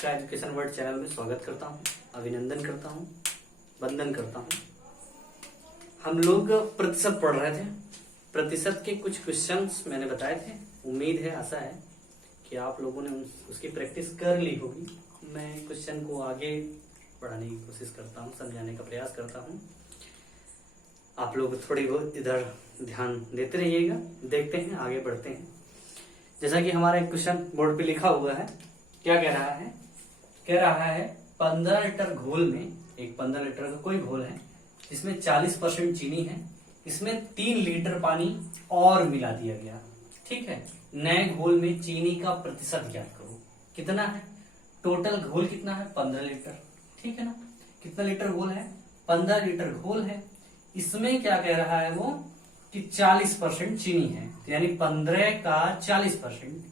आपका education world channel में स्वागत करता हूं, अभिनंदन करता हूं, वंदन करता हूं। हम लोग प्रतिशत पढ़ रहे थे। प्रतिशत के कुछ क्वेश्चंस मैंने बताए थे। उम्मीद है, आशा है कि आप लोगों ने उसकी प्रैक्टिस कर ली होगी। मैं क्वेश्चन को आगे बढ़ाने की कोशिश करता हूं, समझाने का प्रयास करता हूं। आप लोग थोड़ी बहुत इधर ध्यान देते रहिएगा। देखते हैं, आगे बढ़ते हैं। जैसा कि हमारा एक क्वेश्चन बोर्ड पे लिखा हुआ है, क्या कह रहा है? कह रहा है 15 लीटर घोल में, एक 15 लीटर का कोई घोल है जिसमें 40% चीनी है, इसमें 3 लीटर पानी और मिला दिया गया। ठीक है, नए घोल में चीनी का प्रतिशत ज्ञात करो। कितना है? टोटल घोल कितना है? 15 लीटर। ठीक है ना? कितना लीटर घोल है? 15 लीटर घोल है। इसमें क्या कह रहा है वो कि 40% चीनी है, यानी 15 का 40%।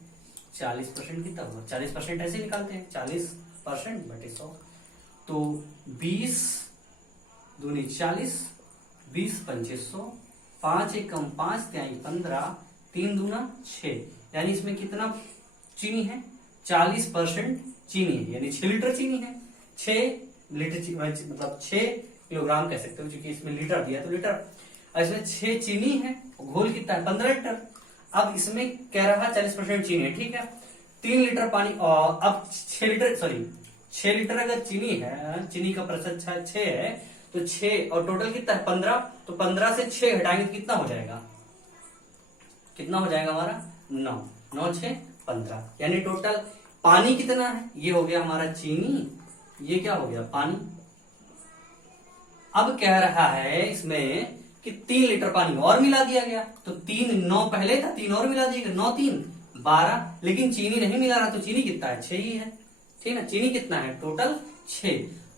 40% कितना हुआ? 40% ऐसे निकालते हैं, 40% बटे 100। तो 20 दूनी 40, 20 पंचे 100, 5 एकम 5 त्याई 15, 3 दूना 6, यानी इसमें कितना चीनी है? 40% चीनी है, यानी 6 लीटर चीनी है। 6 लीटर मतलब 6 किलोग्राम कह सकते हो, क्योंकि इसमें लीटर दिया तो लीटर। इसमें 6 चीनी है, घोल कितना है? 15 लीटर। अब इसमें कह रहा है 40% चीनी है। ठीक है, 3 लीटर पानी और अब 6 लीटर अगर चीनी है, चीनी का प्रतिशत 6 है, तो 6 और टोटल कितना है? 15। तो 15 से 6 घटाएंगे तो कितना हो जाएगा? कितना हो जाएगा हमारा? 9। 9 6 15, यानी टोटल पानी कितना है? ये हो गया हमारा चीनी, ये क्या हो गया? पानी। अब कह रहा है इसमें कि 3 लीटर पानी और मिला दिया गया। तो 3 9 पहले था, 3 और मिला दिया गया, 9 3 12, लेकिन चीनी नहीं मिला रहा, तो चीनी कितना है? 6 ही है। ठीक है ना? चीनी कितना है? टोटल 6।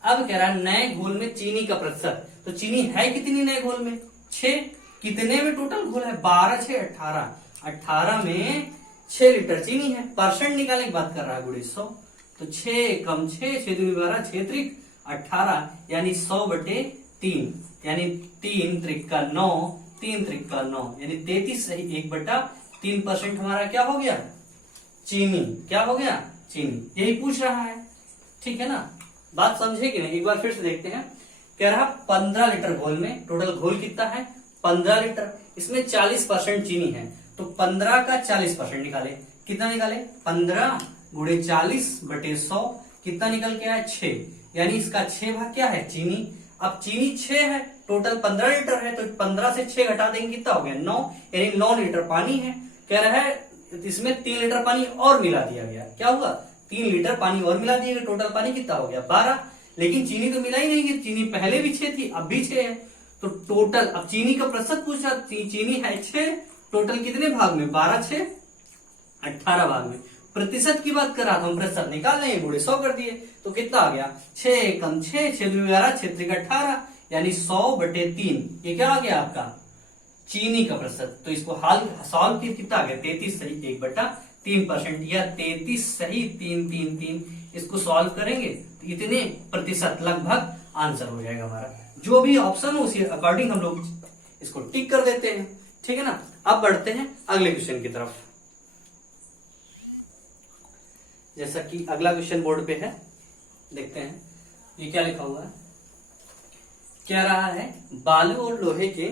अब कह रहा है नए घोल में चीनी का प्रतिशत। तो चीनी है कितनी नए घोल में? 6। कितने में टोटल घोल है? 12 6 18। 18 में 6 लीटर चीनी है। परसेंट निकालने की बात कर रहा है गुणे 100। तो 6 कम 6, 6 दूनी 12, 6 त्रिक 18, यानी 100 बटे 3, यानी 3 त्रिक का 9, 3 त्रिक का 9, यानी 33 सही 1/3% हमारा क्या हो गया? चीनी। क्या हो गया? चीनी। यही पूछ रहा है। ठीक है ना? बात समझे कि नहीं? एक बार फिर से देखते हैं। कह रहा 15 लीटर घोल में, टोटल घोल कितना है? 15 लीटर। इसमें 40% चीनी है, तो 15 का 40% निकाले। कितना निकाले? 15 गुणे 40 बटे 100, कितना निकल के आया? 6, यानी इसका 6 भाग क्या है? चीनी। अब चीनी 6 है, टोटल 15 लीटर है, तो 15 से 6 घटा देंगे, कितना हो गया? 9, यानी 9 लीटर पानी है। कह रहा है इसमें 3 लीटर पानी और मिला दिया गया। क्या हुआ? 3 लीटर पानी और मिला दिया गया, टोटल पानी कितना हो गया? 12। लेकिन चीनी तो मिला ही नहीं, चीनी पहले भी 6 थी, अब भी 6 है। तो टोटल, अब चीनी का प्रतिशत पूछा, चीनी है 6, टोटल कितने भाग में? 12 6 18 भाग में। प्रतिशत की बात कर रहा था, हम प्रतिशत निकाल लेंगे, गुणे 100 कर दिए, तो कितना आ गया? 6 कम 6, 6 दूनी 12, 6 त्रिक 18, यानी 100 बटे 3। ये क्या आ गया आपका? चीनी का प्रतिशत। तो इसको सॉल्व कितना आ गया? 33 सही 1/3%, या 33 सही 3 3 3। इसको सॉल्व करेंगे तो इतने प्रतिशत लगभग आंसर हो जाएगा हमारा। जो भी ऑप्शन हो उसी अकॉर्डिंग हम लोग इसको टिक कर देते हैं। ठीक है ना? अब बढ़ते हैं अगले क्वेश्चन की तरफ। जैसा कि अगला क्वेश्चन बोर्ड पे है, देखते हैं ये क्या लिखा हुआ है। कह रहा है बालू और लोहे के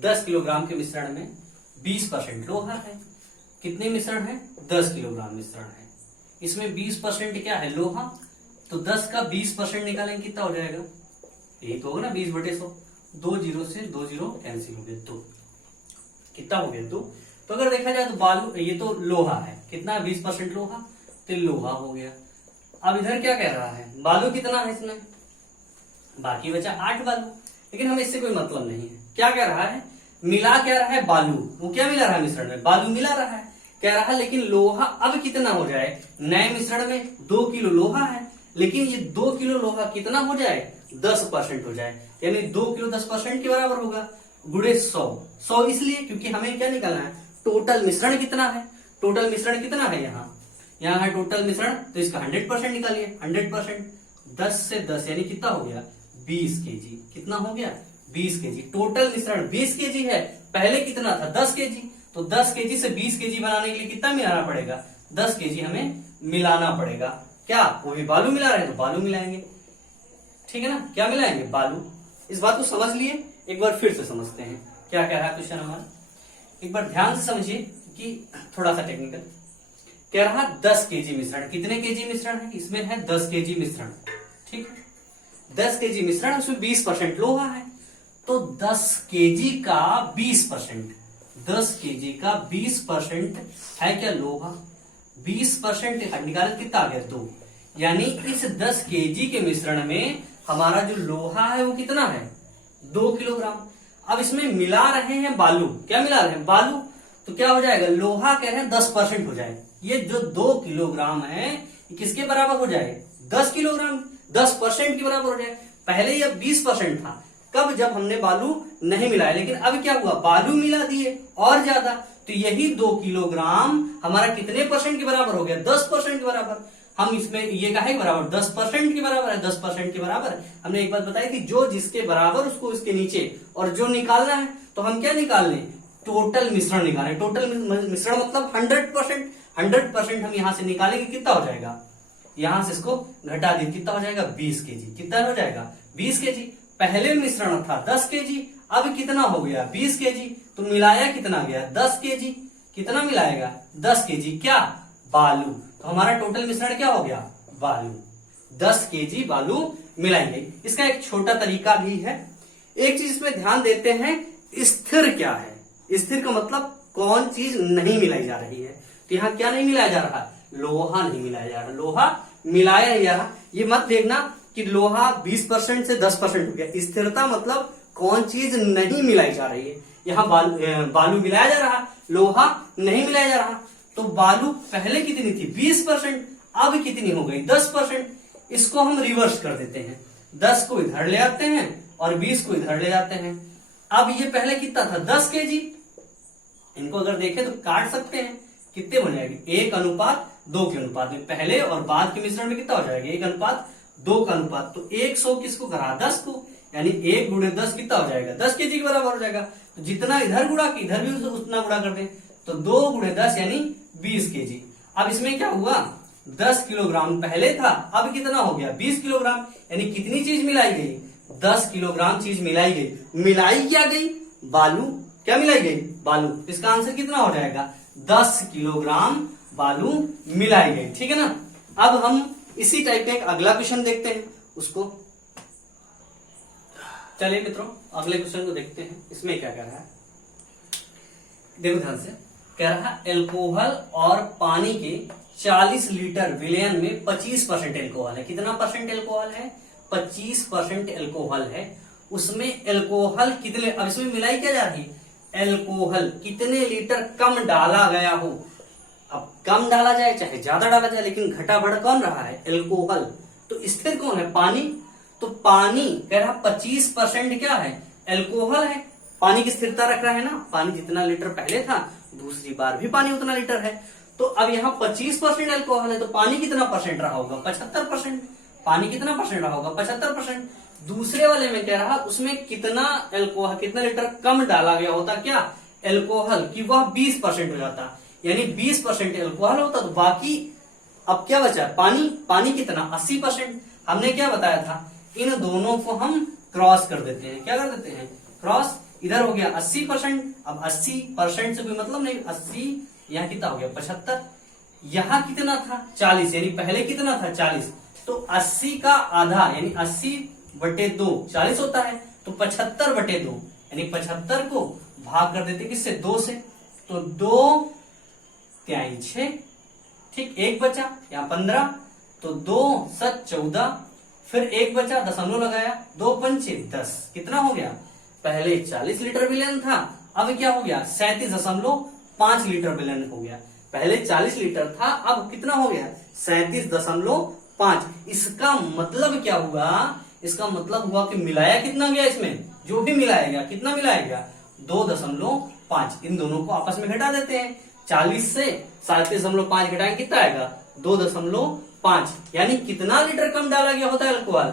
10 किलोग्राम के मिश्रण में 20% लोहा है। कितने मिश्रण है? 10 किलोग्राम मिश्रण है। इसमें 20% क्या है? लोहा। तो 10 का 20% निकालेंगे, कितना हो जाएगा? यही तो होगा ना, 20 बटे 100। 2 0 से 2 0 कैंसिल हो गया, 2। कितना हो गया? 2। तो अगर देखा जाए तो बालू, ये तो लोहा है, कितना? 20% लोहा, तो लोहा हो गया। अब इधर क्या कह रहा है? बालू कितना है इसमें? बाकी बचा 8 बालू, लेकिन हमें इससे कोई मतलब नहीं है। क्या कह रहा है? मिला क्या रहा है? बालू। वो क्या मिला रहा है मिश्रण में? बालू मिला रहा है। कह रहा है लेकिन लोहा अब कितना हो जाए? नए मिश्रण में 2 किलो लोहा है, लेकिन ये 2 किलो लोहा कितना हो जाए? 10% हो जाए, यानी 2 किलो 10% के बराबर होगा, गुणे 100। 100 इसलिए क्योंकि हमें क्या निकालना है? टोटल मिश्रण कितना है? टोटल मिश्रण कितना है? यहाँ है टोटल मिश्रण, तो इसका 100% निकालिए। 100% 10 से 10, यानी कितना हो गया? 20 केजी। कितना हो गया? 20 केजी। टोटल मिश्रण 20 केजी है, पहले कितना था? 10 केजी। तो 10 केजी से 20 केजी बनाने के लिए कितना मिलाना पड़ेगा? 10 केजी हमें मिलाना पड़ेगा। क्या वो भी बालू मिला रहे हैं तो बालू मिलाएंगे, ठीक है ना, क्या मिलाएंगे, बालू। इस बात को समझ लिए, एक बार फिर से समझते हैं क्या कह रहा है क्वेश्चन हमारा। एक बार ध्यान से समझिए कि थोड़ा सा टेक्निकल कह रहा 10 केजी मिश्रण, कितने केजी मिश्रण है, इसमें है 10 केजी मिश्रण, ठीक है, 10 केजी मिश्रण, उसमें 20% लोहा है, तो 10 केजी का 20%, 10 केजी का 20% है क्या, लोहा। 20% निकाले कितना आ गया, 2, यानी इस 10 केजी के मिश्रण में हमारा जो लोहा है वो कितना है, 2 किलोग्राम। अब इसमें मिला रहे हैं बालू, क्या मिला रहे हैं, बालू, तो क्या हो जाएगा, लोहा कह रहे हैं 10% हो जाए, ये जो 2 किलोग्राम है किसके बराबर हो जाए, 10 किलोग्राम, 10% के बराबर हो जाए। पहले ये 20% था, कब, जब हमने बालू नहीं मिलाया, लेकिन अब क्या हुआ, बालू मिला दिए और ज्यादा, तो यही 2 किलोग्राम हमारा कितने परसेंट के बराबर हो गया, 10% के बराबर। हम इसमें ये कहा है बराबर 10% के बराबर है, 10% के बराबर। हमने एक बात बताई थी, जो जिसके बराबर उसको इसके नीचे, और जो निकालना है तो हम क्या निकाल लें, टोटल मिश्रण निकालें। टोटल मिश्रण मतलब 100%, 100% हम यहां से निकालेंगे, कितना हो जाएगा, यहां से इसको घटा दी, कितना हो जाएगा, 20 केजी। कितना हो जाएगा, 20 केजी। पहले मिश्रण था 10 केजी, अब कितना हो गया, 20 केजी, तो मिलाया कितना गया, 10 केजी। कितना मिलाएगा, 10 केजी क्या, बालू। तो हमारा टोटल मिश्रण क्या हो गया, बालू, 10 केजी बालू मिलाई गई। इसका एक छोटा तरीका भी है, एक चीज इसमें ध्यान देते हैं, स्थिर क्या है, स्थिर का मतलब कौन चीज नहीं मिलाई जा रही है, तो यहाँ क्या नहीं मिलाया जा रहा, लोहा नहीं मिलाया जा रहा, लोहा मिलाया नहीं जा रहा। ये मत देखना कि लोहा 20% से 10% हो गया, स्थिरता मतलब कौन चीज नहीं मिलाई जा रही है। यहाँ बालू मिलाया जा रहा, लोहा नहीं मिलाया जा रहा। तो बालू पहले कितनी थी, 20%, अब कितनी हो गई, 10%। इसको हम रिवर्स कर देते हैं, 10 को इधर ले आते हैं और 20 को इधर ले जाते हैं। अब ये पहले कितना था, 10 केजी, इनको अगर देखें तो काट सकते हैं, कितने बन जाएंगे, 1:2 के अनुपात में, पहले और बाद के मिश्रण में कितना हो जाएगा, 1:2 का अनुपात। तो 100 किसको करा, 10 को, यानी 1 × 10 कितना हो जाएगा, 10 केजी के बराबर हो जाएगा। तो जितना इधर गुणा की इधर भी उतना गुणा कर दें, तो 2 × 10 यानी 20 केजी। अब इसमें क्या हुआ, 10 किलोग्राम पहले था, अब कितना हो गया, 20 किलोग्राम, यानी कितनी चीज मिलाई गई, 10 किलोग्राम चीज मिलाई गई। मिलाई क्या गई, बालू, क्या मिलाई गई, बालू। इसका आंसर कितना हो जाएगा, 10 किलोग्राम बालू मिलाई गई, ठीक है ना। अब हम इसी टाइप का एक अगला क्वेश्चन देखते हैं, उसको चलिए मित्रों अगले क्वेश्चन को देखते हैं। इसमें क्या कह रहा है, देखो ध्यान से, कह रहा है एल्कोहल और पानी के 40 लीटर विलयन में 25% एल्कोहल है। कितना परसेंट एल्कोहल है, 25% एल्कोहल है। उसमें एल्कोहल कितने, अब इसमें मिलाई क्या जा रही, एल्कोहल कितने लीटर कम डाला गया हो। अब कम डाला जाए चाहे ज्यादा डाला जाए, लेकिन घटा बढ़ कौन रहा है, एल्कोहल। तो स्थिर कौन है, पानी। तो पानी कह रहा 25% क्या है, एल्कोहल है। पानी की स्थिरता रख रहा है ना, पानी जितना लीटर पहले था दूसरी बार भी पानी उतना लीटर है। तो अब यहाँ 25% एल्कोहल है, तो पानी कितना परसेंट रहा होगा, 75%। पानी कितना परसेंट रहा होगा, 75%। दूसरे वाले में कह रहा उसमें कितना एल्कोहल, कितना लीटर कम डाला गया होता क्या, एल्कोहल, कि वह 20% हो जाता, यानी 20% एल्कोहल होता, तो बाकी अब क्या बचा, पानी। पानी कितना, 80%। हमने क्या बताया था, इन दोनों को हम क्रॉस कर देते हैं, क्या कर देते हैं, क्रॉस। इधर हो गया 80%, अब 80% से कोई मतलब नहीं, 80 यहाँ कितना हो गया, 75। यहाँ कितना था, 40, यानी पहले कितना था, 40। तो 80 का आधा यानी 80/2 40 होता है, तो 75/2 यानी 75 को भाग कर देते किससे, 2 से। तो 2 त्याई 6, ठीक, 1 बचा, यहाँ 15, तो 2 7 14, फिर 1 बचा, दशमलव लगाया, 2 पंचे 10, कितना हो गया, पहले 40 लीटर विलयन था, अब क्या हो गया, 37.5 लीटर विलयन हो गया। पहले 40 लीटर था, अब कितना हो गया, 37.5। इसका मतलब क्या हुआ, इसका मतलब हुआ कि मिलाया कितना गया, इसमें जो भी मिलाया गया, कितना मिलाया गया, 2.5। इन दोनों को आपस में घटा देते हैं, 40 से 37.5 घटाएंगे, कितना आएगा, 2.5। यानी कितना लीटर कम डाला गया होता है एल्कोहल,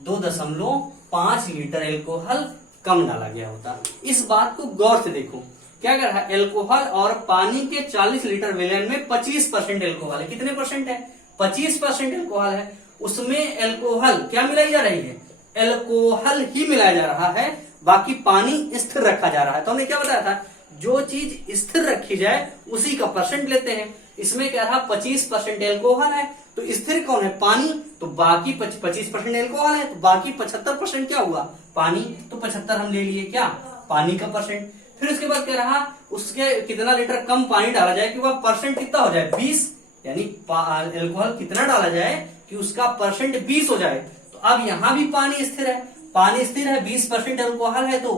2.5 लीटर एल्कोहल कम डाला गया होता। इस बात को गौर से देखो, क्या कर रहा है, एल्कोहल और पानी के 40 लीटर विलयन में 25% एल्कोहल है। कितने परसेंट है, 25% एल्कोहल है, उसमें एल्कोहल क्या मिलाई जा रही है, एल्कोहल ही मिलाया जा रहा है, बाकी पानी स्थिर रखा जा रहा है। तो हमने क्या बताया था, जो चीज स्थिर रखी जाए उसी का परसेंट लेते हैं। इसमें क्या रहा, 25% एल्कोहल है, तो स्थिर कौन है, पानी, तो बाकी 25% एल्कोहल है, तो बाकी 75% क्या हुआ, पानी, तो 75 हम ले लिए क्या, पानी का परसेंट। फिर उसके बाद क्या रहा, उसके कितना लीटर कम पानी डाला जाए कि वह परसेंट कितना हो जाए, 20, यानी एल्कोहल कितना डाला जाए कि उसका परसेंट 20 हो जाए। तो अब यहां भी पानी स्थिर है, पानी स्थिर है, 20% एल्कोहल है, तो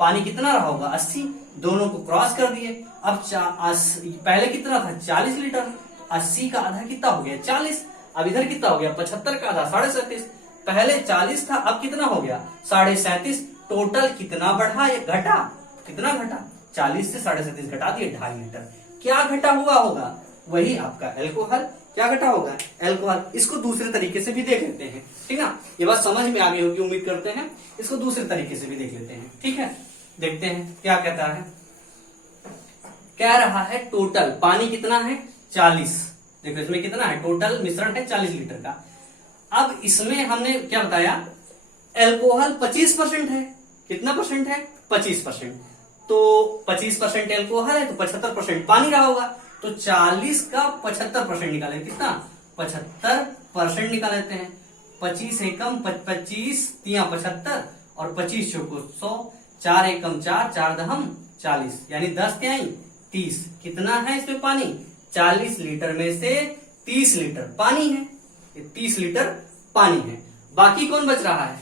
पानी कितना रहा होगा, 80, दोनों को क्रॉस कर दिए। अब पहले कितना था, 40 लीटर, 80 का आधा कितना हो गया, 40, अब इधर कितना हो गया, 75 का आधा 37.5, पहले 40 था, अब कितना हो गया, 37.5, टोटल कितना बढ़ा या घटा, कितना घटा, 40 से 37.5 घटा दिए, 2.5 लीटर। क्या घटा हुआ होगा, वही आपका एल्कोहल, क्या घटा होगा, एल्कोहल। इसको दूसरे तरीके से भी देख लेते हैं, ठीक ना, ये बात समझ में आ गई होगी उम्मीद करते हैं। इसको दूसरे तरीके से भी देख लेते हैं, ठीक है, देखते हैं क्या कहता है। कह रहा है टोटल पानी कितना है, 40, देखो इसमें कितना है, टोटल मिश्रण है 40 लीटर का। अब इसमें हमने क्या बताया, एल्कोहल 25% है, कितना परसेंट है, 25%, तो 25% एल्कोहल है, तो 75% पानी रहा होगा, तो 40 का 75% निकाले, कितना, 75% निकाल लेते हैं। 25 एकम 25 तिया 75 और 25 चौको 100, 4 एकम 4, 4 दहम 40, यानी 10 त्याई 30। कितना है इसमें पानी, 40 लीटर में से 30 लीटर पानी है, ये 30 लीटर पानी है। बाकी कौन बच रहा है,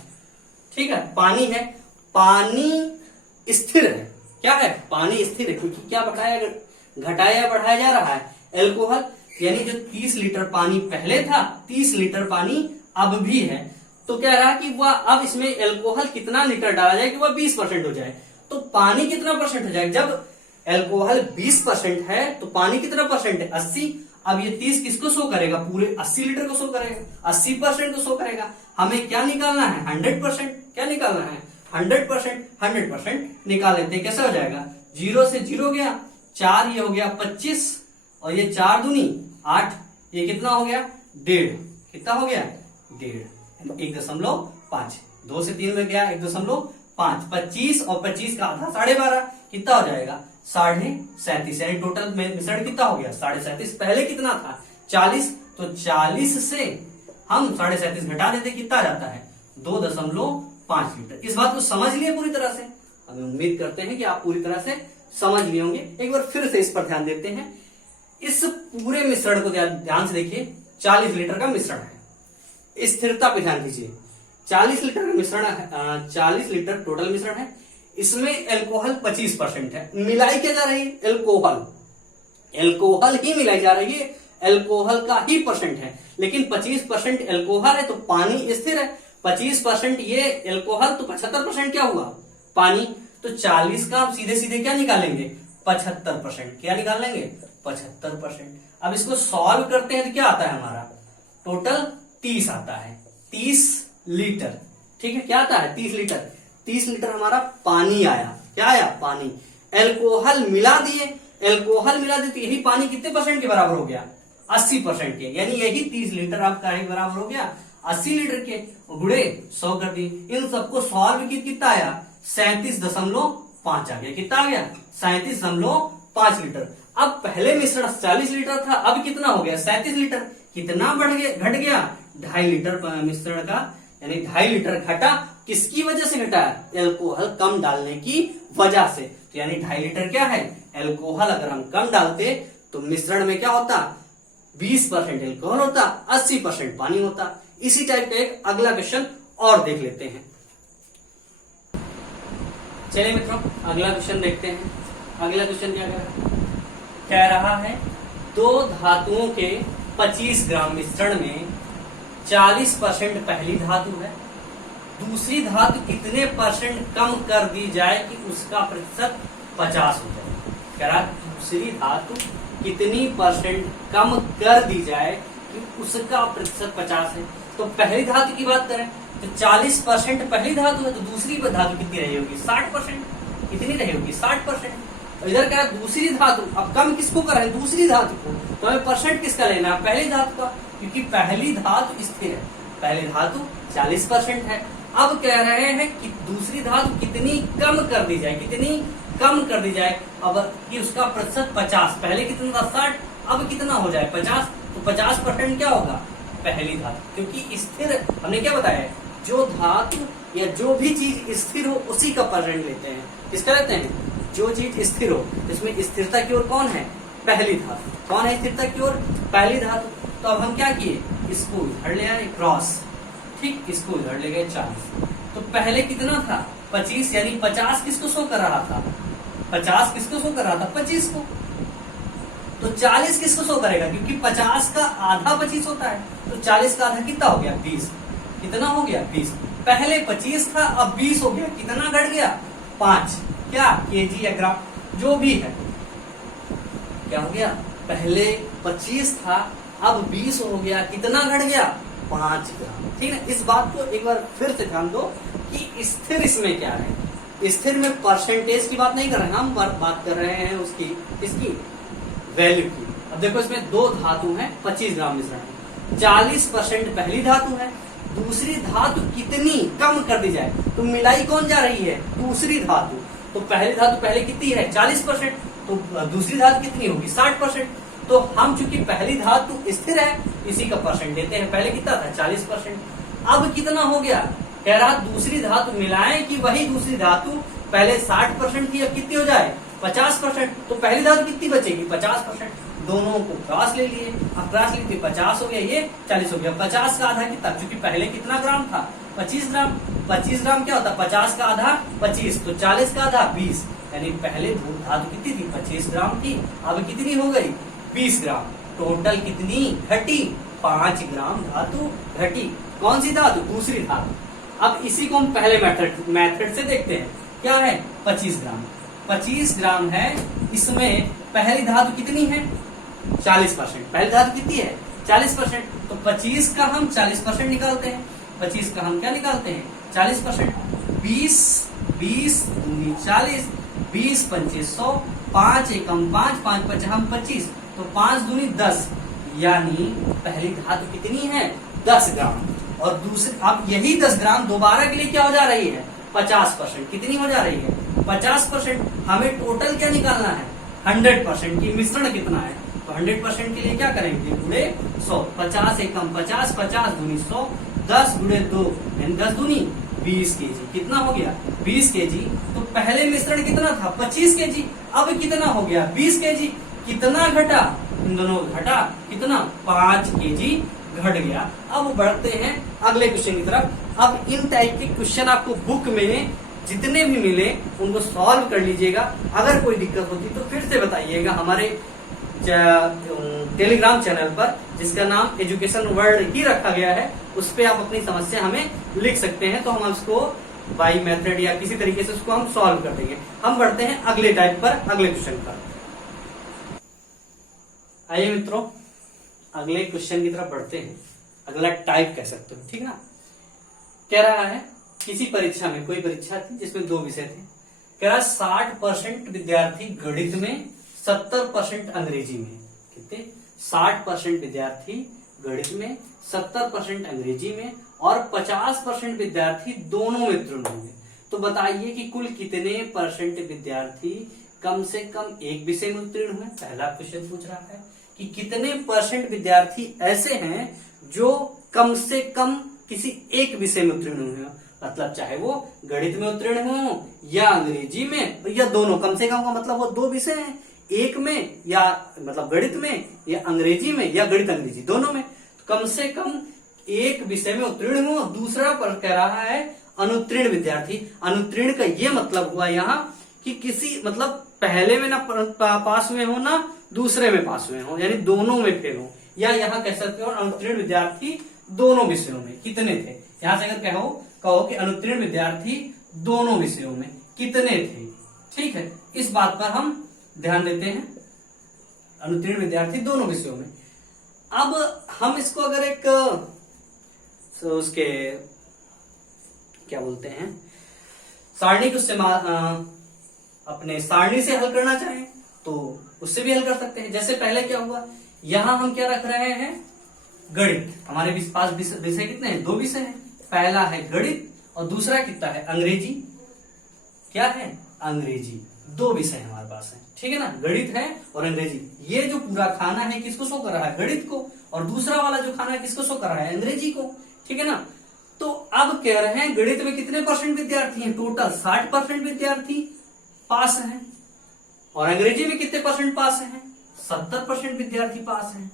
ठीक है, पानी है, पानी स्थिर है, क्या है, पानी स्थिर है, क्योंकि क्या बताया, घटाया बढ़ाया जा रहा है, एल्कोहल, यानी जो 30 लीटर पानी पहले था, 30 लीटर पानी अब भी है। तो कह रहा कि वह अब इसमें एल्कोहल कितना लीटर डाला जाए कि वह 20% हो जाए। तो पानी कितना परसेंट हो जाए, जब एल्कोहल 20% है तो पानी कितना परसेंट है, 80। अब ये 30 किसको शो करेगा, पूरे 80 लीटर को शो करेगा, 80% को शो करेगा। हमें क्या निकालना है, 100%, क्या निकालना है, 100%, 100% निकाल लेते हैं। कैसे हो जाएगा, 0 से 0 गया, 4 ये हो गया 25, और ये 4 दूनी 8, ये कितना हो गया, 1.5, कितना हो गया, 1.5, 1.5, 2 से 3 में गया 1.5, 25 और 25 का आधा 12.5, कितना हो जाएगा, 37.5, यानी टोटल मिश्रण कितना हो गया, 37.5। पहले कितना था, 40, तो 40 से हम 37.5 घटा देते, कितना जाता है, 2.5 लीटर। इस बात को समझ लिए पूरी तरह से, हम उम्मीद करते हैं कि आप पूरी तरह से समझ लिए होंगे। एक बार फिर से इस पर ध्यान देते हैं, इस पूरे मिश्रण को ध्यान से देखिए, 40 लीटर का मिश्रण है, स्थिरता पे ध्यान दीजिए, 40 लीटर का मिश्रण है, 40 लीटर टोटल मिश्रण है, इसमें एल्कोहल 25% है, मिलाई क्या जा रही है, एल्कोहल, एल्कोहल ही मिलाई जा रही है, एल्कोहल का ही परसेंट है, लेकिन 25% एल्कोहल है तो पानी स्थिर है, 25% ये एल्कोहल, तो 75% क्या हुआ, पानी। तो 40 का आप सीधे सीधे क्या निकालेंगे, 75%, क्या निकाल लेंगे, 75%। अब इसको सॉल्व करते हैं तो क्या आता है हमारा, टोटल 30 आता है, 30 लीटर, ठीक है, क्या आता है, 30 लीटर, 30 लीटर हमारा पानी आया, क्या आया, पानी। एल्कोहल मिला दिए, एल्कोहल मिला दिए तो यही पानी कितने परसेंट के बराबर हो गया, 80% के, यानी यही 30 लीटर आपका ही बराबर हो गया 80 लीटर के, गुड़े 100 कर दिए। इन सबको सॉल्व कितना आया, 37.5 आ गया, कितना आ गया, 37.5 लीटर। अब पहले मिश्रण 40 लीटर था, अब कितना हो गया, 37 लीटर, कितना बढ़ गया, घट गया 2.5 लीटर मिश्रण का, यानी 2.5 लीटर घटा, किसकी वजह से घटा, एल्कोहल कम डालने की वजह से। तो यानी 2.5 लीटर क्या है, एल्कोहल अगर हम कम डालते तो मिश्रण में क्या होता, 20% एल्कोहल होता, 80% पानी होता। इसी टाइप का एक अगला क्वेश्चन और देख लेते हैं। चलिए मित्रों, अगला क्वेश्चन देखते हैं। अगला क्वेश्चन क्या कह रहा है, 2 धातुओं के 25 ग्राम मिश्रण में 40% पहली धातु है, दूसरी धातु कितने परसेंट कम कर दी जाए कि उसका प्रतिशत 50 हो जाए। कह रहा दूसरी धातु कितनी परसेंट कम कर दी जाए कि उसका प्रतिशत 50 है। तो पहली धातु की बात करें तो 40% पहली धातु है, तो दूसरी धातु कितनी रही होगी, 60%, कितनी रही होगी, 60%। इधर क्या दूसरी धातु, अब कम किसको कर रहे हैं, दूसरी धातु को, तो हमें परसेंट किसका लेना है, पहली धातु का, क्योंकि पहली धातु स्थिर है, पहली धातु 40% है। अब कह रहे हैं कि दूसरी धातु कितनी कम कर दी जाए, कितनी कम कर दी जाए। अब कि उसका प्रतिशत 50, पहले कितना था 60, अब कितना हो जाए 50, तो 50% क्या होगा पहली धातु, क्योंकि स्थिर हमने क्या बताया, जो धातु या जो भी चीज स्थिर हो उसी का परसेंट लेते हैं। किसका लेते हैं, जो चीज स्थिर हो। इसमें स्थिरता की ओर कौन है, पहली धातु। कौन है स्थिरता की ओर, पहली धातु। तो अब हम क्या किए, इसको इधर ले आए क्रॉस, ठीक, इसको इधर ले गए 40। तो पहले कितना था 25, यानी 50 किसको शो कर रहा था, 50 किसको शो कर रहा था 25 को। तो 40 किसको शो करेगा, क्योंकि 50 का आधा 25 होता है, तो 40 का आधा कितना हो गया 20। कितना हो गया 20। पहले 25 था, अब 20 हो गया, कितना घट गया 5, क्या केजी या ग्राम जो भी है। क्या हो गया, पहले 25 था, अब 20 हो गया, कितना घट गया 5 ग्राम। ठीक है, इस बात को एक बार फिर से ध्यान दो कि स्थिर इसमें क्या है, स्थिर में परसेंटेज की बात नहीं कर रहे हैं हम, बात कर रहे हैं उसकी, इसकी वैल्यू की। अब देखो इसमें दो धातु हैं, 25 ग्राम मिश्रण, 40% पहली धातु है, दूसरी धातु कितनी कम कर दी जाए, तो मिलाई कौन जा रही है, दूसरी धातु। तो पहली धातु पहले कितनी है 40%, तो दूसरी धातु कितनी होगी 60%। तो हम चूंकि पहली धातु स्थिर है, इसी का परसेंट देते हैं। पहले कितना था 40%, अब कितना हो गया, कह रहा दूसरी धातु मिलाएं कि वही दूसरी धातु पहले 60% थी, अब कितनी हो जाए 50%। तो पहली धातु कितनी बचेगी 50%। दोनों को क्रॉस ले लिए, अब क्रॉस लेते 50 हो गया, ये 40 हो गया। 50 का आधा कितना, क्योंकि पहले कितना ग्राम था 25 ग्राम, 25 ग्राम क्या होता है 50 का आधा 25, तो 40 का आधा 20, यानी पहले धातु कितनी थी 25 ग्राम थी, अब कितनी हो गई 20 ग्राम। टोटल कितनी घटी 5 ग्राम धातु घटी। कौन सी धातु, दूसरी धातु। अब इसी को हम पहले मेथड से देखते हैं, क्या है 25 ग्राम, 25 ग्राम है, इसमें पहली धातु कितनी है 40%, पहली धातु कितनी है 40%, तो 25 का हम 40% निकालते हैं, 25 का हम क्या निकालते हैं 40%। 20 20 दूनी 40, 20 25 100, 5 एकम 5, 5 5 हम 25, तो 5 दूनी 10, यानी पहली धातु कितनी है 10 ग्राम। और दूसरी, अब यही 10 ग्राम दोबारा के लिए क्या हो जा रही है 50%, कितनी हो जा रही है 50%। हमें टोटल क्या निकालना है 100% की मिश्रण कितना है, तो 100% के लिए क्या करेंगे गुणे 100, 50 एकम 50, 50 दूनी 100, 10 गुणे 2 यानी 10 दूनी 20 केजी। कितना हो गया 20 केजी। तो पहले मिश्रण कितना था 25 केजी, अब कितना हो गया 20 केजी। कितना घटा, इन दोनों घटा कितना 5 केजी घट गया। अब बढ़ते हैं अगले क्वेश्चन की तरफ। अब इन टाइप के क्वेश्चन आपको बुक में जितने भी मिले उनको सॉल्व कर लीजिएगा। अगर कोई दिक्कत होती तो फिर से बताइएगा हमारे टेलीग्राम चैनल पर, जिसका नाम एजुकेशन वर्ल्ड ही रखा गया है, उस पे आप अपनी समस्या हमें लिख सकते हैं, तो हम उसको बाई मेथड या किसी तरीके से उसको हम सॉल्व कर देंगे। हम बढ़ते हैं अगले टाइप पर, अगले क्वेश्चन पर। आइए मित्रों अगले क्वेश्चन की तरफ बढ़ते हैं। अगला टाइप कह सकते हो, ठीक ना। कह रहा है किसी परीक्षा में, कोई परीक्षा थी जिसमें 2 विषय थे, कह रहा 60% विद्यार्थी गणित में, 70% अंग्रेजी में। कितने 60% विद्यार्थी गणित में, 70% अंग्रेजी में और 50% विद्यार्थी दोनों में उत्तीर्ण होंगे। तो बताइए कि कुल कितने परसेंट विद्यार्थी कम से कम एक विषय में उत्तीर्ण हुए। पहला क्वेश्चन पूछ रहा है कि कितने परसेंट विद्यार्थी ऐसे हैं जो कम से कम किसी एक विषय में उत्तीर्ण हुए, मतलब चाहे वो गणित में उत्तीर्ण हो या अंग्रेजी में, या दोनों। कम से कम का मतलब वो 2 विषय हैं, एक में या मतलब गणित में या अंग्रेजी में, या गणित अंग्रेजी दोनों में। तो कम से कम एक विषय में उत्तीर्ण हो। दूसरा पर कह रहा है अनुत्तीर्ण विद्यार्थी। अनुत्तीर्ण का ये मतलब हुआ यहाँ कि किसी मतलब पहले में ना पास हुए हो ना दूसरे में पास हुए हो, यानी दोनों में फेल हो, या यहाँ कह सकते हो अनुत्तीर्ण विद्यार्थी दोनों विषयों में कितने थे। यहां से अगर कहो कि अनुत्तीर्ण विद्यार्थी दोनों विषयों में कितने थे, ठीक है, इस बात पर हम ध्यान देते हैं। अनुत्तीर्ण विद्यार्थी दोनों विषयों में। अब हम इसको अगर एक उसके क्या बोलते हैं सारणी को अपने सारणी से हल करना चाहें तो उससे भी हल कर सकते हैं। जैसे पहले क्या हुआ, यहां हम क्या रख रहे हैं गणित। हमारे पास विषय कितने हैं? 2 विषय हैं। पहला है गणित और दूसरा कितना है? अंग्रेजी। क्या है? अंग्रेजी। 2 विषय हमारे पास है, ठीक है ना, गणित है और अंग्रेजी। ये जो पूरा खाना है किसको शो कर रहा है? गणित को। और दूसरा वाला जो खाना है किसको शो कर रहा है? अंग्रेजी को, ठीक है ना। तो अब कह रहे हैं गणित में कितने % विद्यार्थी हैं? टोटल 60% विद्यार्थी पास हैं। और अंग्रेजी में कितने % पास हैं? 70% विद्यार्थी पास हैं,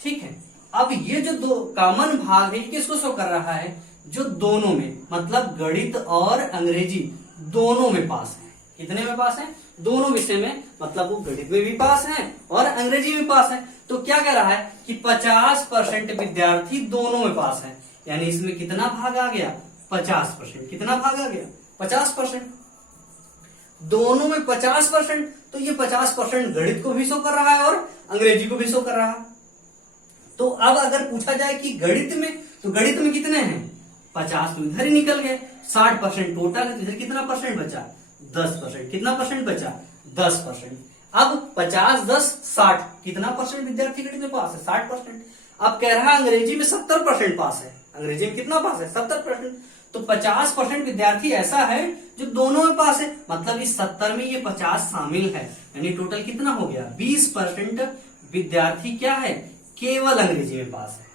ठीक है। अब ये जो 2 कॉमन भाग है किसको शो कर रहा है? जो दोनों में, मतलब गणित और अंग्रेजी दोनों में पास है। कितने में पास है? दोनों विषय में, मतलब वो गणित में भी पास है और अंग्रेजी में पास है। तो क्या कह रहा है कि 50% विद्यार्थी दोनों में पास है। यानी इसमें कितना भाग आ गया? 50%। कितना भाग आ गया? 50%। दोनों में 50%, तो ये 50% गणित को भी शो कर रहा है और अंग्रेजी को भी शो कर रहा है। तो अब अगर पूछा जाए कि गणित में, तो गणित में कितने हैं? 50 तो इधर ही निकल गए। 60% टोटल है, तो इधर कितना % बचा? 10%। कितना % बचा? 10%। अब 50, 10, 60, कितना % विद्यार्थी गणित में पास है? 60%। अब कह रहा है अंग्रेजी में 70% पास है। अंग्रेजी में कितना पास है? 70%। तो 50% विद्यार्थी ऐसा है जो दोनों में पास है, मतलब इस 70 में ये 50 शामिल है। यानी टोटल कितना हो गया? 20% विद्यार्थी क्या है? केवल अंग्रेजी में पास है,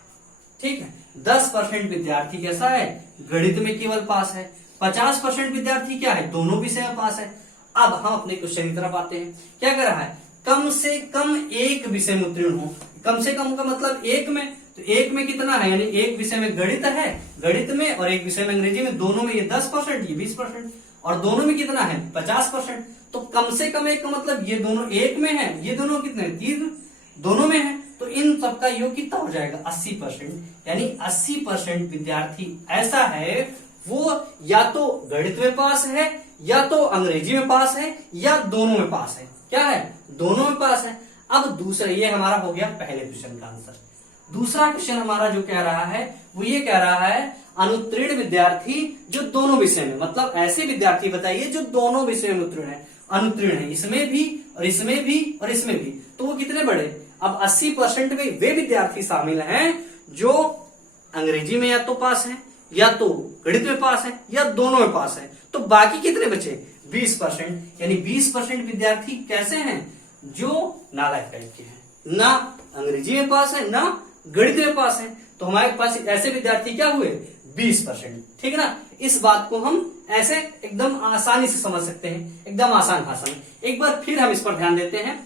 ठीक है। 10% विद्यार्थी कैसा है? गणित में केवल पास है। 50% विद्यार्थी क्या है? दोनों विषय में पास है। अब हम अपने क्वेश्चन की तरफ आते हैं। क्या कर रहा है? कम से कम एक विषय में उत्तीर्ण हो। कम से कम का मतलब एक में, तो एक में कितना है? यानी एक विषय में गणित है, गणित में, और एक विषय में अंग्रेजी में, दोनों में ये 10%, ये 20%, और दोनों में कितना है? 50%। तो कम से कम एक का मतलब ये दोनों एक में है, ये दोनों कितने? 3 दोनों में है। तो इन सबका योग कितना हो जाएगा? 80%। यानी 80% विद्यार्थी ऐसा है वो या तो गणित में पास है, या तो अंग्रेजी में पास है, या दोनों में पास है। क्या है? दोनों में पास है। अब दूसरा, ये हमारा हो गया पहले क्वेश्चन का आंसर। दूसरा क्वेश्चन हमारा जो कह रहा है वो ये कह रहा है अनुत्तीर्ण विद्यार्थी जो दोनों विषय में, मतलब ऐसे विद्यार्थी बताइए जो दोनों विषय में उत्तीर्ण है, अनुत्तीर्ण है, इसमें भी और इसमें भी और इसमें भी। तो वो कितने बड़े? अब 80% में वे विद्यार्थी शामिल हैं जो अंग्रेजी में या तो पास हैं, या तो गणित में पास है, या दोनों में पास है। तो बाकी कितने बचे? 20%। यानी 20% विद्यार्थी कैसे हैं? जो नालायक टाइप के हैं, ना अंग्रेजी में पास है ना गणित में पास है। तो हमारे पास ऐसे विद्यार्थी क्या हुए? 20%, ठीक है ना। इस बात को हम ऐसे एकदम आसानी से समझ सकते हैं, एकदम आसान भाषा में। एक बार फिर हम इस पर ध्यान देते हैं।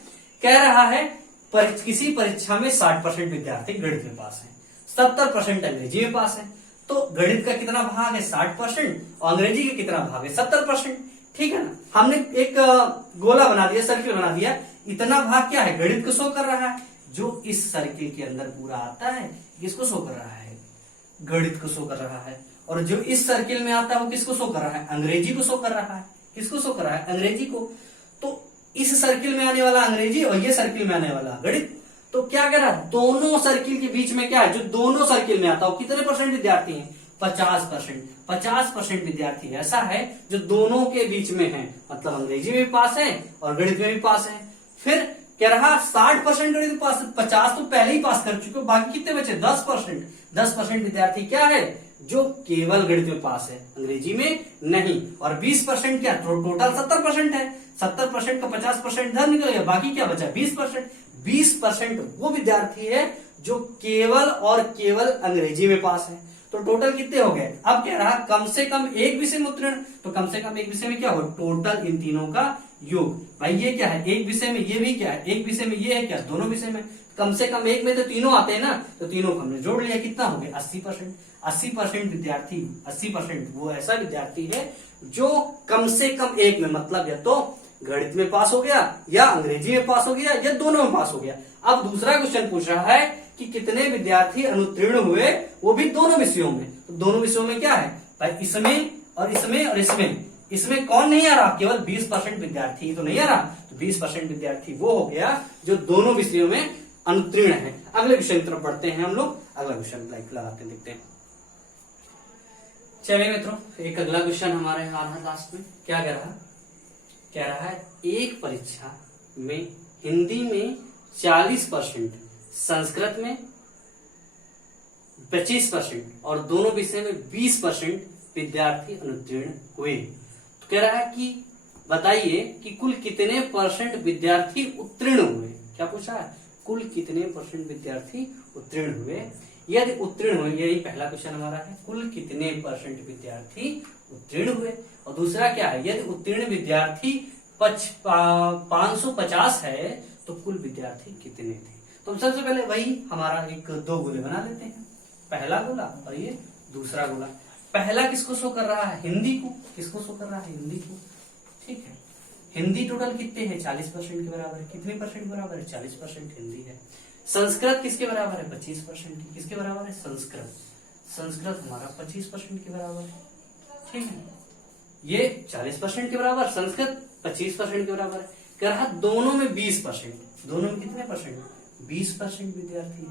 कह रहा है किसी परीक्षा में 60% विद्यार्थी गणित में पास है, 70% अंग्रेजी में पास है। तो गणित का कितना भाग है? 60%, और अंग्रेजी का कितना भाग है? 70%, ठीक है ना। हमने एक गोला बना दिया, सर्किल बना दिया। इतना भाग क्या है? गणित को शो कर रहा है। जो इस सर्किल के अंदर पूरा आता है किसको शो कर रहा है? गणित को शो कर रहा है। और जो इस सर्किल में आता है वो किसको शो कर रहा है? अंग्रेजी को शो कर रहा है। किसको शो कर रहा है? अंग्रेजी को। तो इस सर्किल में आने वाला अंग्रेजी और ये सर्किल में आने वाला गणित। तो क्या कह रहा है? दोनों सर्किल के बीच में क्या है? जो दोनों सर्किल में आता है कितने % विद्यार्थी हैं? 50%। 50% विद्यार्थी ऐसा है जो दोनों के बीच में है, मतलब अंग्रेजी में भी पास है और गणित में भी पास है। फिर कह रहा 60% गणित में पास, 50 तो पहले ही पास कर चुके हो, बाकी कितने बचे? 10%। 10% विद्यार्थी क्या है? जो केवल गणित में पास है, अंग्रेजी में नहीं। और 20% क्या? टोटल 70% है। 70% का 50% इधर निकल गया, बाकी क्या बचा? 20%। 20% वो विद्यार्थी है जो केवल और केवल अंग्रेजी में पास है। तो टोटल कितने हो गए? अब कह रहा कम से कम एक विषय में उत्तीर्ण, तो कम से कम एक विषय में क्या हो? टोटल इन तीनों का योग। भाई ये क्या है? एक विषय में, ये भी क्या है? एक विषय में, ये है क्या? दोनों विषय में। कम से कम एक में तो तीनों आते हैं ना, तो तीनों को हमने जोड़ लिया, कितना हो गया? 80%। 80% विद्यार्थी, 80% वो ऐसा विद्यार्थी है जो कम से कम एक में, मतलब या तो गणित में पास हो गया, या अंग्रेजी में पास हो गया, या दोनों में पास हो गया। अब दूसरा क्वेश्चन पूछ रहा है कि कितने विद्यार्थी अनुत्तीर्ण हुए, वो भी दोनों विषयों में। तो दोनों विषयों में क्या है भाई? इसमें और इसमें और इसमें। इसमें कौन नहीं आ रहा? केवल 20% विद्यार्थी तो नहीं आ रहा। तो 20% विद्यार्थी वो हो गया जो दोनों विषयों में अनुत्तीर्ण है। अगले विषय की तरफ बढ़ते हैं हम लोग। अगला क्वेश्चन लाइक लगाते देखते हैं। चलिए मित्रों, एक अगला क्वेश्चन हमारे आ रहा लास्ट में। क्या कह रहा है एक परीक्षा में हिंदी में 40%, संस्कृत में 25% और दोनों विषय में 20% विद्यार्थी अनुत्तीर्ण हुए। तो कह रहा है कि बताइए कि कुल कितने परसेंट विद्यार्थी उत्तीर्ण हुए। क्या पूछा है? कुल कितने परसेंट विद्यार्थी उत्तीर्ण हुए। यदि उत्तीर्ण हुए, यही पहला क्वेश्चन हमारा है, कुल कितने परसेंट विद्यार्थी उत्तीर्ण हुए। और दूसरा क्या है, यदि उत्तीर्ण विद्यार्थी 550 है तो कुल विद्यार्थी कितने थे। तो सबसे पहले वही हमारा एक दो गोले बना लेते हैं, पहला गोला और ये दूसरा गोला। पहला किसको शो कर रहा है? हिंदी को। किसको शो कर रहा है? हिंदी को। ठीक है, हिंदी टोटल कितने हैं? 40% के बराबर है। कितने परसेंट बराबर है? 40% हिंदी है। संस्कृत किसके बराबर है? 25%। किसके बराबर है? संस्कृत। संस्कृत हमारा 25% के बराबर है। ठीक है, ये 40% के बराबर, संस्कृत 25% के बराबर है। कह रहा दोनों में 20%। दोनों में कितने परसेंट? 20% विद्यार्थी है।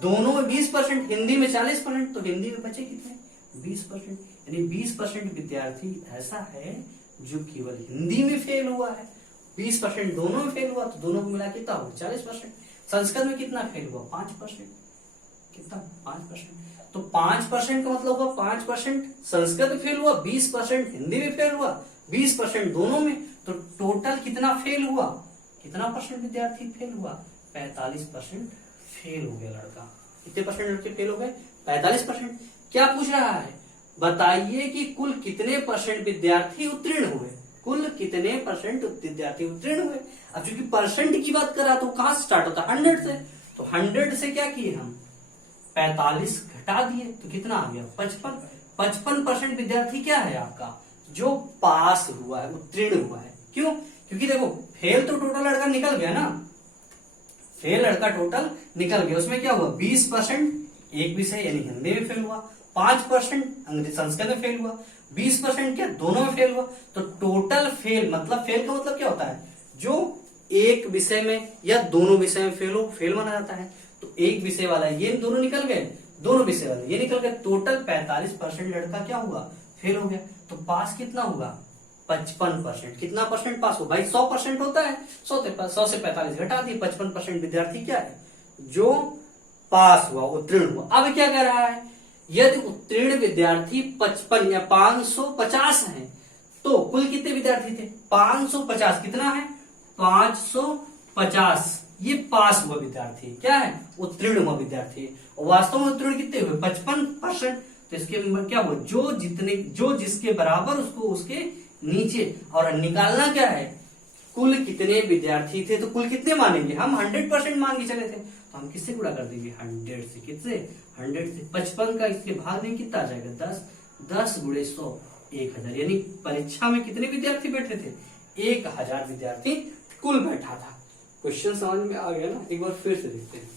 दोनों में 20%, हिंदी में 40%, तो हिंदी में बचे कितने? 20%। यानी 20% विद्यार्थी ऐसा है जो केवल हिंदी में फेल हुआ है। 20% दोनों में फेल हुआ, तो दोनों को मिला कितना हुआ? 40%। संस्कृत में कितना फेल हुआ? 5%। कितना? 5%। तो 5% का मतलब हुआ 5% संस्कृत में फेल हुआ, 20% हिंदी में फेल हुआ, 20% दोनों में। तो टोटल कितना फेल हुआ? कितना परसेंट विद्यार्थी फेल हुआ? 45% फेल हो गया लड़का। कितने परसेंट लड़के फेल हो गए? 45%। क्या पूछ रहा है? बताइए कि कुल कितने परसेंट विद्यार्थी उत्तीर्ण हुए। कुल कितने परसेंट विद्यार्थी उत्तीर्ण हुए। अब चूंकि परसेंट की बात करा तो कहां से स्टार्ट होता है? 100 से। तो 100 से क्या किए हम? 45 घटा दिए, तो कितना आ गया? 55। 55% विद्यार्थी क्या है आपका? जो पास हुआ है, उत्तीर्ण हुआ है। क्यों? क्योंकि देखो फेल तो टोटल लड़का निकल गया ना, फेल लड़का टोटल निकल गया। उसमें क्या हुआ? 20% एक विषय यानी हिंदी में फेल हुआ, 5% अंग्रेजी संस्कृत में फेल हुआ, 20% क्या दोनों में फेल हुआ। तो टोटल फेल मतलब, फेल का मतलब क्या होता है? जो एक विषय में या दोनों विषय में फेल हो, फेल माना जाता है। तो एक विषय वाला ये दोनों निकल गए, दोनों विषय वाले ये निकल गए। टोटल 45% लड़का क्या हुआ? फेल हो गया। तो पास कितना हुआ? 55%। कितना परसेंट पास हो भाई? 100% होता है। 100 से 45 घटा दिए, 55% विद्यार्थी क्या है? जो पास हुआ, उत्तीर्ण हुआ। अब क्या कह रहा है? यदि उत्तीर्ण विद्यार्थी 55 या 550 है तो कुल कितने विद्यार्थी थे? 550। कितना है? 550 ये पास हुआ विद्यार्थी क्या है? उत्तीर्ण हुआ विद्यार्थी। और वास्तव में उत्तीर्ण कितने हुए? 55%। तो इसके क्या हुआ? जो जिसके बराबर उसको उसके नीचे। और निकालना क्या है? कुल कितने विद्यार्थी थे। तो कुल कितने मानेंगे हम? 100% मान के चले थे, तो हम किससे गुणा कर देंगे? 100 से। किससे? 100 से। 55 का इसके भाग में कितना आ जाएगा? 10। 10 गुणे 100 1000। यानी परीक्षा में कितने विद्यार्थी बैठे थे? 1000 विद्यार्थी कुल बैठा था। क्वेश्चन समझ में आ गया ना? एक बार फिर से देखते हैं।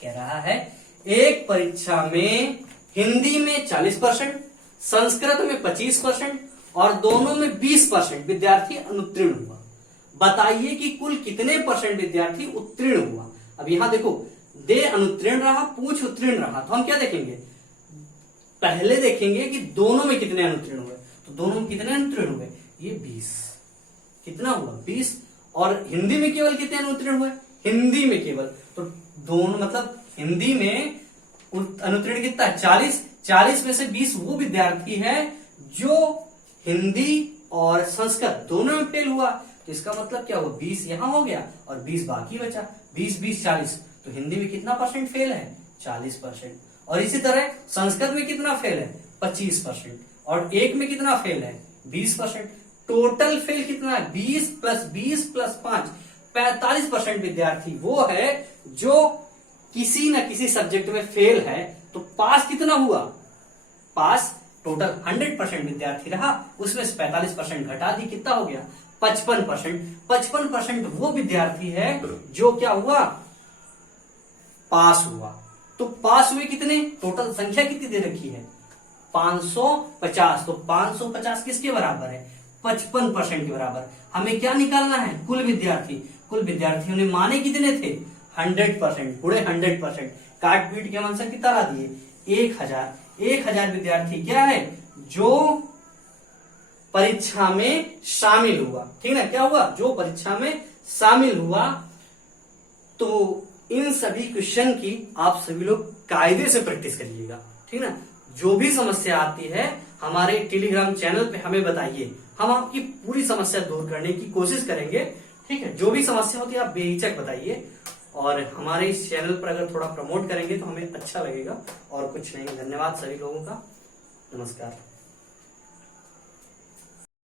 कह रहा है एक परीक्षा में हिंदी में 40%, संस्कृत में 25% और दोनों में 20% विद्यार्थी अनुत्तीर्ण हुआ। बताइए कि कुल कितने परसेंट विद्यार्थी उत्तीर्ण हुआ। अब यहां देखो, दे अनुत्तीर्ण रहा, पूछ उत्तीर्ण रहा। तो हम क्या देखेंगे? पहले देखेंगे कि दोनों में कितने अनुत्तीर्ण हुए। तो दोनों में कितने अनुत्तीर्ण हुए? ये 20। कितना हुआ? 20। और हिंदी में केवल कितने अनुत्तीर्ण हुए? हिंदी में केवल, तो दोनों मतलब हिंदी में अनुत्तीर्ण कितना है? 40। 40 में से 20 वो विद्यार्थी है जो हिंदी और संस्कृत दोनों में फेल हुआ। तो इसका मतलब क्या हुआ? 20 यहां हो गया और 20 बाकी बचा। 20 20 40। तो हिंदी में कितना परसेंट फेल है? 40%। और इसी तरह संस्कृत में कितना फेल है? 25%। और एक में कितना फेल है? 20%। टोटल फेल कितना है? 20 प्लस 20 प्लस 5 45% विद्यार्थी वो है जो किसी न किसी सब्जेक्ट में फेल है। तो पास कितना हुआ? पास टोटल 100% विद्यार्थी रहा, उसमें से 45% घटा दी, कितना हो गया? 55%। 55% वो विद्यार्थी है जो क्या हुआ? पास हुआ। तो पास हुए कितने? टोटल संख्या कितनी दे रखी है? 550। तो 550 किसके बराबर है? 55% के बराबर। हमें क्या निकालना है? कुल विद्यार्थी। कुल विद्यार्थियों ने माने कितने थे? 100%। गुणे 100%। काट पीट के हम आंसर कितना ला दिए? 1000। 1000 विद्यार्थी क्या है? जो परीक्षा में शामिल हुआ। ठीक ना? क्या हुआ? जो परीक्षा में शामिल हुआ। तो इन सभी क्वेश्चन की आप सभी लोग कायदे से प्रैक्टिस करिएगा, ठीक ना। जो भी समस्या आती है हमारे टेलीग्राम चैनल पे हमें बताइए, हम आपकी पूरी समस्या दूर करने की कोशिश करेंगे, ठीक है। जो भी समस्या होती है आप बेहिचक बताइए, और हमारे इस चैनल पर अगर थोड़ा प्रमोट करेंगे तो हमें अच्छा लगेगा, और कुछ नहीं। धन्यवाद सभी लोगों का, नमस्कार।